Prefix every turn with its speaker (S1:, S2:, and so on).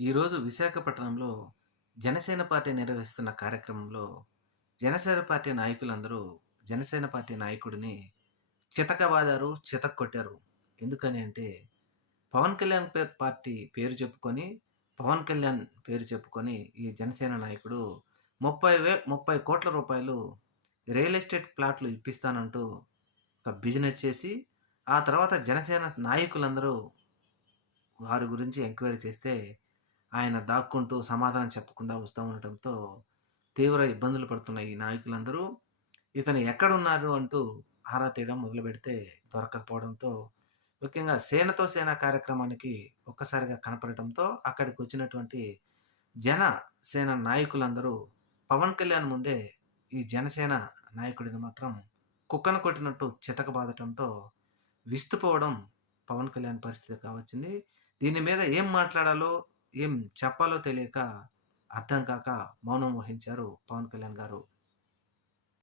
S1: ఈరోజు విశాఖపట్నంలో జనసేన పార్టీ నిర్వహిస్తున్న కార్యక్రమంలో జనసేన పార్టీ నాయకులందరూ జనసేన పార్టీ నాయకుడిని చితకబాదారు చితక కొట్టారు ఎందుకని అంటే పవన్ కళ్యాణ్ పేరు పార్టీ పేరు చెప్పుకొని పవన్ కళ్యాణ్ పేరు చెప్పుకొని ఈ జనసేన నాయకుడు ముప్పై వే ముప్పై కోట్ల రూపాయలు రియల్ ఎస్టేట్ ప్లాట్లు ఇప్పిస్తానంటూ ఒక బిజినెస్ చేసి ఆ తర్వాత జనసేన నాయకులందరూ వారి గురించి ఎంక్వైరీ చేస్తే ఆయన దాక్కుంటూ సమాధానం చెప్పకుండా వస్తూ ఉండటంతో తీవ్ర ఇబ్బందులు పడుతున్న ఈ నాయకులందరూ ఇతను ఎక్కడున్నారు అంటూ ఆరా తీయడం మొదలు పెడితే దొరకకపోవడంతో ముఖ్యంగా సేనతో సేన కార్యక్రమానికి ఒక్కసారిగా కనపడటంతో అక్కడికి వచ్చినటువంటి జన సేన నాయకులందరూ పవన్ కళ్యాణ్ ముందే ఈ జనసేన నాయకుడిని మాత్రం కుక్కను కొట్టినట్టు చితకబాదటంతో విస్తుపోవడం పవన్ కళ్యాణ్ పరిస్థితి కావచ్చింది. దీని మీద ఏం మాట్లాడాలో ఏం చెప్పాలో తెలియక అర్థం కాక మౌనం వహించారు పవన్ కళ్యాణ్ గారు.